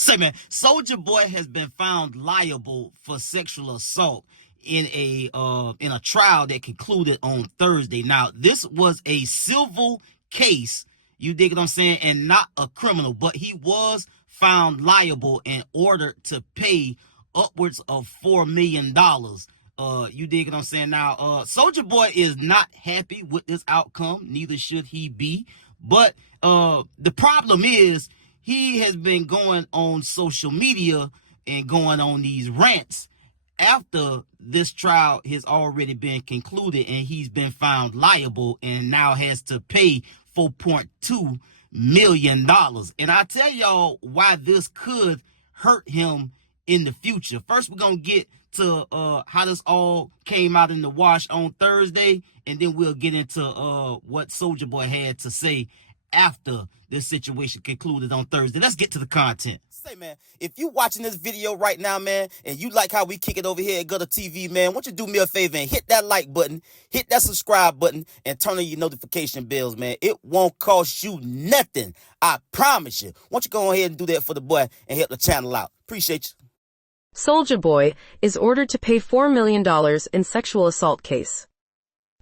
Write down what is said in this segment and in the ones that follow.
Say, man, Soulja Boy has been found liable for sexual assault in a trial that concluded on Thursday. Now, this was a civil case, you dig what I'm saying, and not a criminal, but he was found liable and ordered to pay upwards of $4 million. You dig what I'm saying? Now, Soulja Boy is not happy with this outcome, neither should he be. But the problem is, he has been going on social media and going on these rants after this trial has already been concluded and he's been found liable and now has to pay $4.2 million. And I tell y'all why this could hurt him in the future. First, we're going to get to how this all came out in the wash on Thursday, and then we'll get into what Soulja Boy had to say after this situation concluded on Thursday. Let's get to the content. Say, man, if you watching this video right now, man, and you like how we kick it over here at GuddaTV, man, won't you do me a favor and hit that like button, hit that subscribe button, and turn on your notification bells, man. It won't cost you nothing. I promise you. Won't you go ahead and do that for the boy and help the channel out? Appreciate you. Soulja Boy is ordered to pay $4 million in sexual assault case.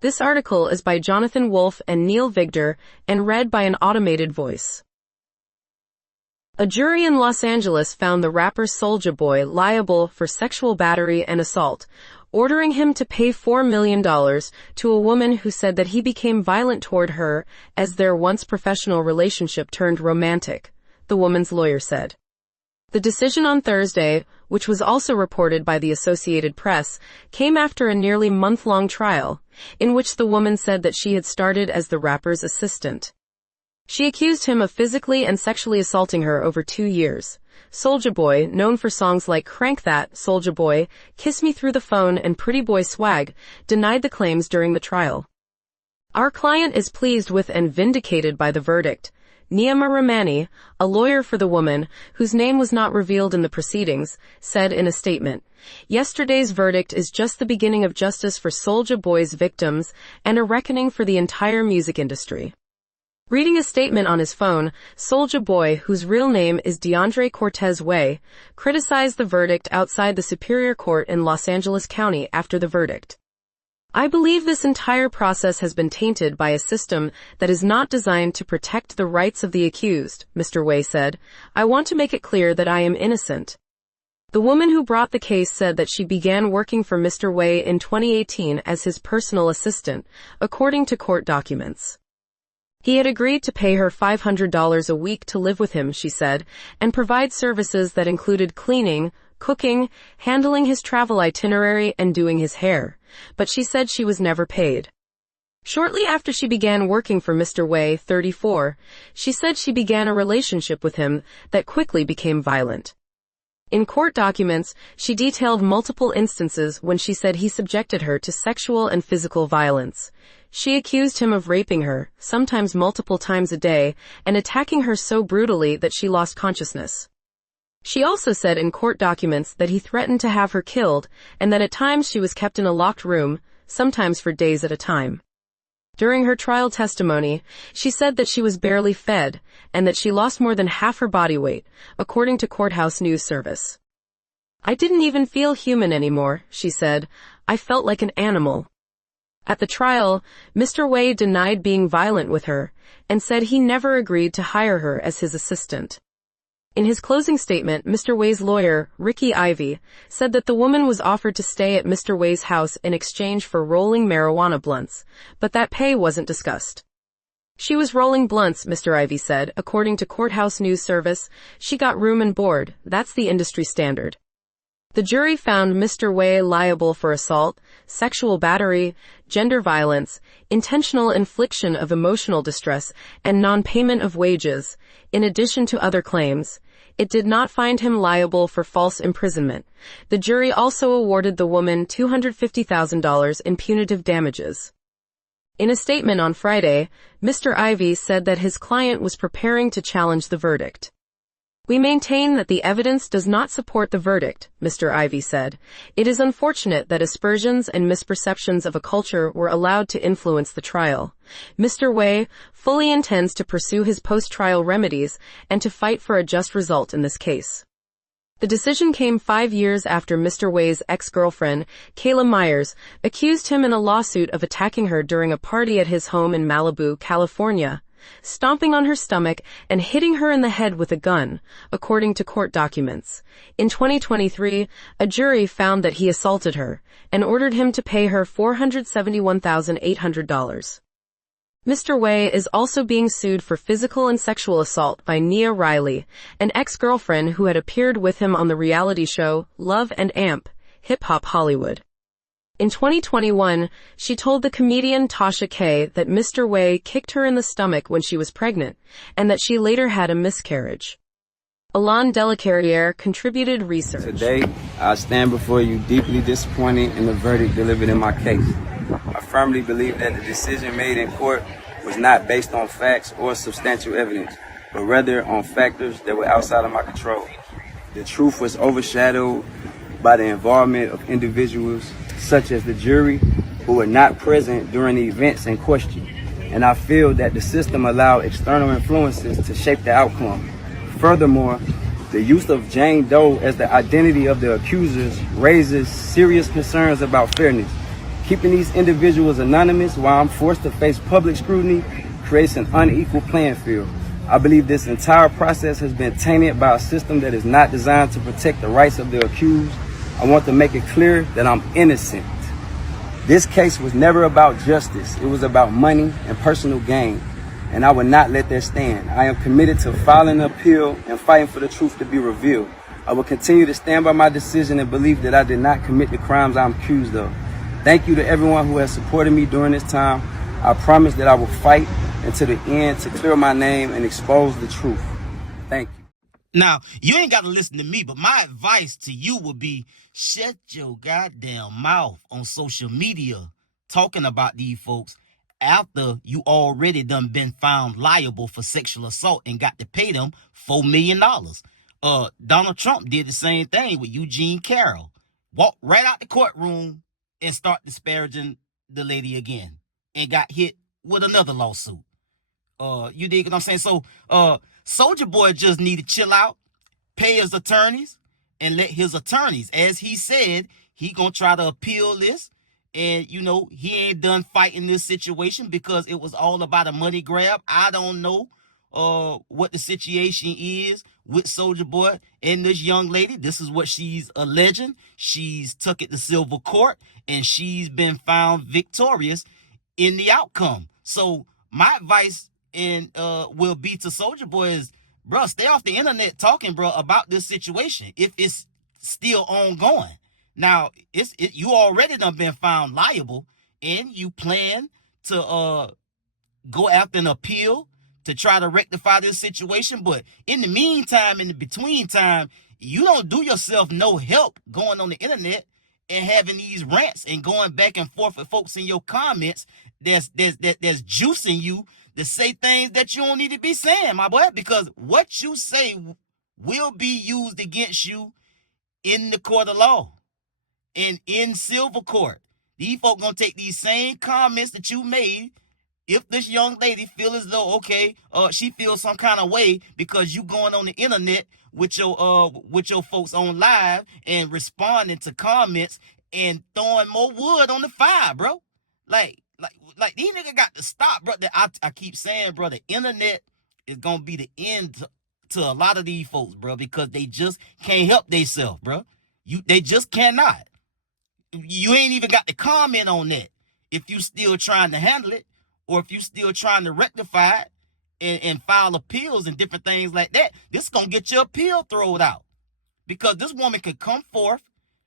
This article is by Jonathan Wolfe and Neil Vigdor and read by an automated voice. A jury in Los Angeles found the rapper Soulja Boy liable for sexual battery and assault, ordering him to pay $4 million to a woman who said that he became violent toward her as their once professional relationship turned romantic, the woman's lawyer said. The decision on Thursday, which was also reported by the Associated Press, came after a nearly month-long trial, in which the woman said that she had started as the rapper's assistant. She accused him of physically and sexually assaulting her over 2 years. Soulja Boy, known for songs like Crank That, Soulja Boy, Kiss Me Through the Phone, and Pretty Boy Swag, denied the claims during the trial. Our client is pleased with and vindicated by the verdict, Niyama Ramani, a lawyer for the woman, whose name was not revealed in the proceedings, said in a statement. Yesterday's verdict is just the beginning of justice for Soulja Boy's victims and a reckoning for the entire music industry. Reading a statement on his phone, Soulja Boy, whose real name is DeAndre Cortez Way, criticized the verdict outside the Superior Court in Los Angeles County after the verdict. I believe this entire process has been tainted by a system that is not designed to protect the rights of the accused, Mr. Way said. I want to make it clear that I am innocent. The woman who brought the case said that she began working for Mr. Way in 2018 as his personal assistant, according to court documents. He had agreed to pay her $500 a week to live with him, she said, and provide services that included cleaning, cooking, handling his travel itinerary, and doing his hair. But she said she was never paid. Shortly after she began working for Mr. Way, 34, she said she began a relationship with him that quickly became violent. In court documents, she detailed multiple instances when she said he subjected her to sexual and physical violence. She accused him of raping her, sometimes multiple times a day, and attacking her so brutally that she lost consciousness. She also said in court documents that he threatened to have her killed, and that at times she was kept in a locked room, sometimes for days at a time. During her trial testimony, she said that she was barely fed, and that she lost more than half her body weight, according to Courthouse News Service. I didn't even feel human anymore, she said. I felt like an animal. At the trial, Mr. Way denied being violent with her, and said he never agreed to hire her as his assistant. In his closing statement, Mr. Way's lawyer, Ricky Ivey, said that the woman was offered to stay at Mr. Way's house in exchange for rolling marijuana blunts, but that pay wasn't discussed. She was rolling blunts, Mr. Ivey said. According to Courthouse News Service, she got room and board. That's the industry standard. The jury found Mr. Way liable for assault, sexual battery, gender violence, intentional infliction of emotional distress, and non-payment of wages, in addition to other claims. It did not find him liable for false imprisonment. The jury also awarded the woman $250,000 in punitive damages. In a statement on Friday, Mr. Ivey said that his client was preparing to challenge the verdict. We maintain that the evidence does not support the verdict, Mr. Ivey said. It is unfortunate that aspersions and misperceptions of a culture were allowed to influence the trial. Mr. Way fully intends to pursue his post-trial remedies and to fight for a just result in this case. The decision came 5 years after Mr. Way's ex-girlfriend, Kayla Myers, accused him in a lawsuit of attacking her during a party at his home in Malibu, California, stomping on her stomach and hitting her in the head with a gun, according to court documents. In 2023, a jury found that he assaulted her and ordered him to pay her $471,800. Mr. Way is also being sued for physical and sexual assault by Nia Riley, an ex-girlfriend who had appeared with him on the reality show Love and Amp, Hip Hop Hollywood. In 2021, she told the comedian Tasha K that Mr. Way kicked her in the stomach when she was pregnant, and that she later had a miscarriage. Alain Delacarriere contributed research. Today, I stand before you deeply disappointed in the verdict delivered in my case. I firmly believe that the decision made in court was not based on facts or substantial evidence, but rather on factors that were outside of my control. The truth was overshadowed by the involvement of individuals such as the jury who were not present during the events in question, and I feel that the system allowed external influences to shape the outcome. Furthermore, the use of Jane Doe as the identity of the accusers raises serious concerns about fairness. Keeping these individuals anonymous while I'm forced to face public scrutiny creates an unequal playing field. I believe this entire process has been tainted by a system that is not designed to protect the rights of the accused. I want to make it clear that I'm innocent. This case was never about justice. It was about money and personal gain, and I will not let that stand. I am committed to filing an appeal and fighting for the truth to be revealed. I will continue to stand by my decision and believe that I did not commit the crimes I'm accused of. Thank you to everyone who has supported me during this time. I promise that I will fight until the end to clear my name and expose the truth. Thank you. Now, you ain't got to listen to me, but my advice to you would be shut your goddamn mouth on social media talking about these folks after you already done been found liable for sexual assault and got to pay them $4 million. Donald Trump did the same thing with Eugene Carroll. Walked right out the courtroom and start disparaging the lady again and got hit with another lawsuit. You dig what I'm saying? So, Soulja Boy just need to chill out, pay his attorneys, and let his attorneys, as he said, he gonna try to appeal this. And, you know, he ain't done fighting this situation because it was all about a money grab. I don't know what the situation is with Soulja Boy and this young lady. This is what she's alleging. She's took it to civil court, and she's been found victorious in the outcome. So my advice will be to Soulja Boy is, bro, stay off the internet talking, bro, about this situation if it's still ongoing. Now, you already done been found liable, and you plan to go after an appeal to try to rectify this situation. But in the meantime, in the between time, you don't do yourself no help going on the internet and having these rants and going back and forth with folks in your comments that's juicing you to say things that you don't need to be saying, my boy, because what you say will be used against you in the court of law and in civil court. These folk gonna take these same comments that you made. If this young lady feel as though, okay, she feels some kind of way because you going on the internet with your folks on live and responding to comments and throwing more wood on the fire, bro. Like these niggas got to stop, bro. I keep saying, bro, the internet is gonna be the end to a lot of these folks, bro, because they just can't help themselves, bro. They just cannot. You ain't even got to comment on that if you still trying to handle it, or if you still trying to rectify it and file appeals and different things like that. This is going to get your appeal thrown out, because this woman could come forth,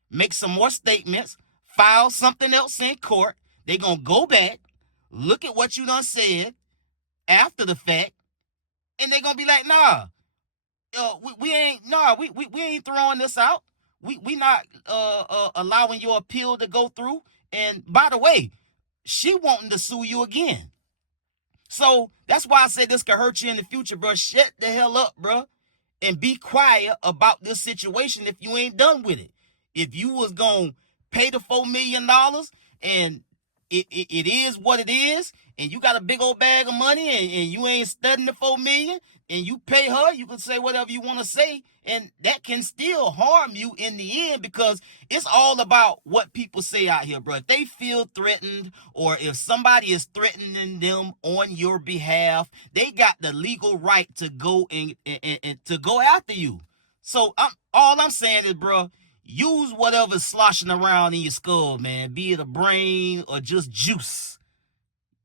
make some more statements, file something else in court. They going to go back, look at what you done said after the fact, and they going to be like, nah, we ain't throwing this out. We not allowing your appeal to go through. And by the way, she wanting to sue you again. So that's why I say this could hurt you in the future, bro. Shut the hell up, bro, and be quiet about this situation if you ain't done with it. If you was gonna pay the $4 million and it is what it is, and you got a big old bag of money, and you ain't studying the 4 million, and you pay her, you can say whatever you want to say, and that can still harm you in the end, because it's all about what people say out here, bro. If they feel threatened, or if somebody is threatening them on your behalf, they got the legal right to go and to go after you. So all I'm saying is, bro, use whatever's sloshing around in your skull, man. Be it a brain or just juice.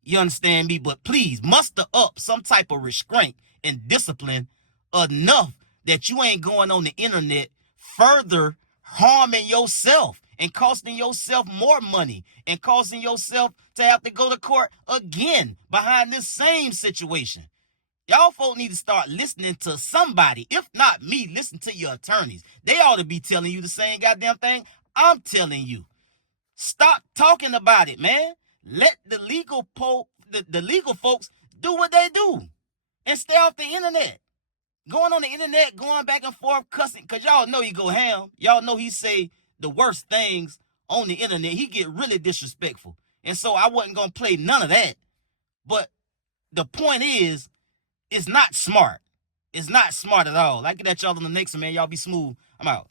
You understand me? But please muster up some type of restraint and discipline enough that you ain't going on the internet further harming yourself and costing yourself more money and causing yourself to have to go to court again behind this same situation. Y'all folk need to start listening to somebody. If not me, listen to your attorneys. They ought to be telling you the same goddamn thing I'm telling you. Stop talking about it, man. Let the legal the legal folks do what they do and stay off the internet. Going on the internet, going back and forth, cussing, because y'all know he go ham. Y'all know he say the worst things on the internet. He get really disrespectful. And so I wasn't going to play none of that. But the point is, it's not smart. It's not smart at all. I get at y'all on the next one, man. Y'all be smooth. I'm out.